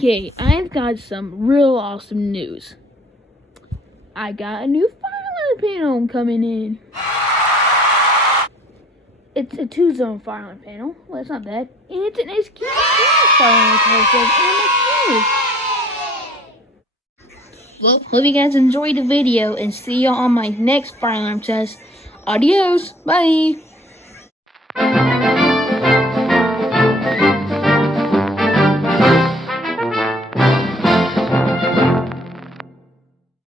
Okay, I've got some real awesome news. I got a new fire alarm panel coming in. It's a 2-zone fire alarm panel. Well, it's not bad. And it's an SQ fire alarm panel. Well, hope you guys enjoyed the video and see y'all on my next fire alarm test. Adios. Bye.